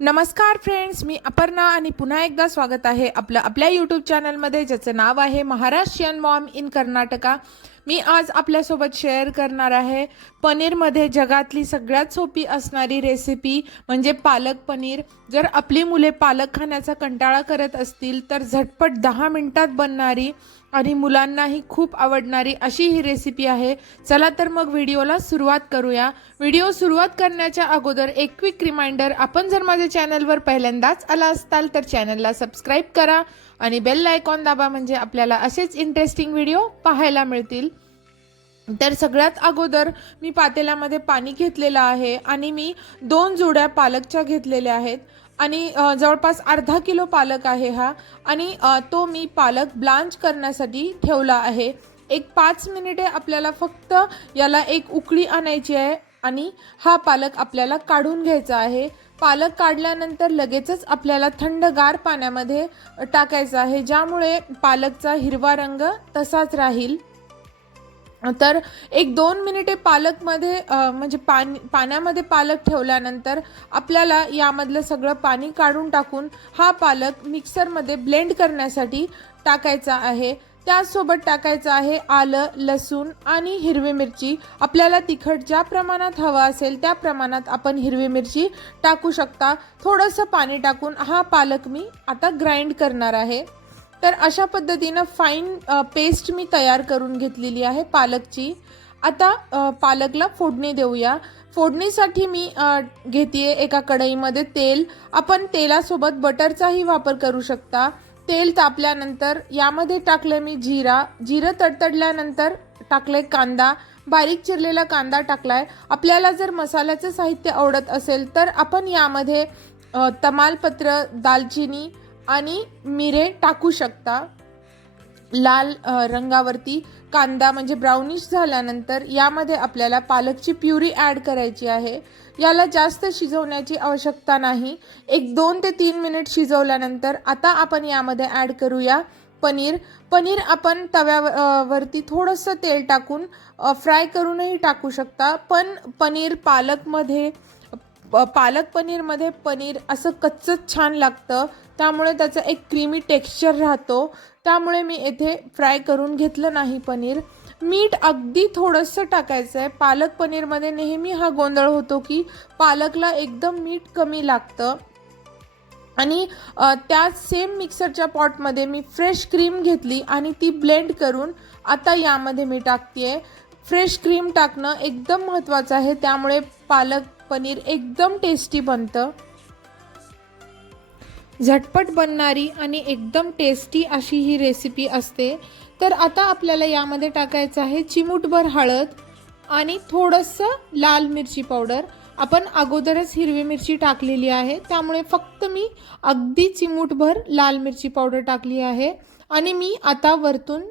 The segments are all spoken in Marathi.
नमस्कार फ्रेंड्स मी अपर्णा आणि पुन्हा एकदा स्वागत आहे आपलं आपल्या यूट्यूब चॅनलमध्ये ज्याचं नाव आहे महाराष्ट्रीयन मॉम इन कर्नाटका. मी आज आपल्यासोबत शेअर करणार आहे पनीरमध्ये जगातली सगळ्यात सोपी असणारी रेसिपी म्हणजे पालक पनीर. जर आपली मुले पालक खाण्याचा कंटाळा करत असतील तर झटपट दहा मिनटात बनणारी आणि मुलांनाही खूप आवडणारी अशी ही रेसिपी आहे. चला तर मग व्हिडिओला सुरुवात करूया. व्हिडिओ सुरुवात करण्याच्या अगोदर एक क्विक रिमाइंडर आपण जर माझ्या चॅनलवर पहिल्यांदाच आला असताल तर चॅनलला सबस्क्राईब करा आणि बेल आयकॉन दाबा म्हणजे आपल्याला असेच इंटरेस्टिंग व्हिडिओ पाहायला मिळतील. तर सगळ्यात अगोदर मी पातेल्यामध्ये पाणी घेतलेलं आहे आणि मी दोन जोड्या पालकच्या घेतलेल्या आहेत. आणि जवळपास अर्धा किलो पालक आहे हा. आणि तो मी पालक ब्लांच करण्यासाठी ठेवला आहे. एक पाच मिनिटे आपल्याला फक्त याला एक उकळी आणायची आहे आणि हा पालक आपल्याला काढून घ्यायचा आहे. पालक काढल्यानंतर लगेचच आपल्याला थंडगार पाण्यामध्ये टाकायचं आहे ज्यामुळे पालकचा हिरवा रंग तसाच राहील. तर एक दोन मिनिटे पालकमध्ये म्हणजे पाणी पाण्यामध्ये पालक ठेवल्यानंतर आपल्याला यामधलं सगळं पाणी काढून टाकून हा पालक मिक्सरमध्ये ब्लेंड करण्यासाठी टाकायचा आहे. त्याचसोबत टाकायचं आहे आलं लसूण आणि हिरवी मिरची. आपल्याला तिखट ज्या प्रमाणात हवं असेल त्या प्रमाणात आपण हिरवी मिरची टाकू शकता. थोडंसं पाणी टाकून हा पालक मी आता ग्राइंड करणार आहे. तर अशा पद्धतीनं फाईन पेस्ट मी तयार करून घेतलेली आहे पालकची. आता पालकला फोडणी देऊया. फोडणीसाठी मी घेते एका कढईमध्ये तेल. आपण तेलासोबत बटरचाही वापर करू शकता. तेल तापल्यानंतर यामध्ये टाकलं मी जिरा. जिरं तडतडल्यानंतर टाकले कांदा. बारीक चिरलेला कांदा टाकलाय. आपल्याला जर मसाल्याचं साहित्य आवडत असेल तर आपण यामध्ये तमालपत्र दालचिनी आणि मिरे टाकू शकता. लाल रंगावरती कांदा म्हणजे ब्राउनिश झाल्यानंतर यामध्ये आपल्याला पालकची प्युरी ॲड करायची आहे. याला जास्त शिजवण्याची आवश्यकता नाही. एक दोन ते तीन मिनिट शिजवल्यानंतर आता आपण यामध्ये ॲड करूया पनीर. पनीर आपण तव्यावरती थोडंसं तेल टाकून फ्राय करूनही टाकू शकता. पण पनीर पालकमध्ये प- पालक पनीरमध्ये पनीर असं कच्चंच छान लागतं. त्यामुळे त्याचं एक क्रीमी टेक्स्चर राहतो. त्यामुळे मी येथे फ्राय करून घेतलं नाही पनीर. मीठ अगदी थोडंसं टाकायचं आहे पालक पनीरमध्ये नेहमी हा गोंधळ होतो की पालकला एकदम मीठ कमी लागतं. आणि त्या त्याच सेम मिक्सरच्या पॉटमध्ये मी फ्रेश क्रीम घेतली आणि ती ब्लेंड करून आता यामध्ये मी टाकते फ्रेश क्रीम टाकणं एकदम महत्त्वाचं आहे. त्यामुळे पालक पनीर एकदम टेस्टी बनतं. झटपट बनणारी आणि एकदम टेस्टी अशी ही रेसिपी असते. तर आता आपल्याला यामध्ये टाकायचं आहे चिमूटभर हळद आणि थोडंसं लाल मिरची पावडर आपण अगोदरच हिरवी मिरची टाकलेली आहे. त्यामुळे फक्त मी अगदी चिमूटभर लाल मिरची पावडर टाकली आहे. आणि मी आता वरतून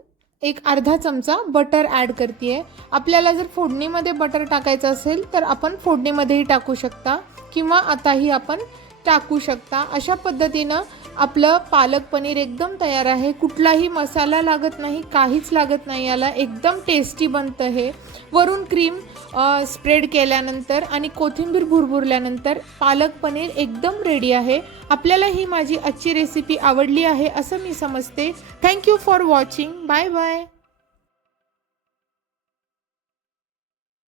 एक अर्धा चमचा बटर ॲड करते आपल्याला जर फोडणीमध्ये बटर टाकायचं असेल तर आपण फोडणीमध्येही टाकू शकता किंवा आताही आपण टाकू शकता. अशा पद्धतीनं आपलं पालक पनीर एकदम तयार आहे. कुठलाही मसाला लागत नाही काहीच लागत नाही. याला एकदम टेस्टी बनतं हे. वरून क्रीम स्प्रेड केल्यानंतर आणि कोथिंबीर भुरभुरल्यानंतर पालक पनीर एकदम रेडी आहे. आपल्याला ही माझी आजची रेसिपी आवडली आहे असं मी समजते. Thank you for watching bye bye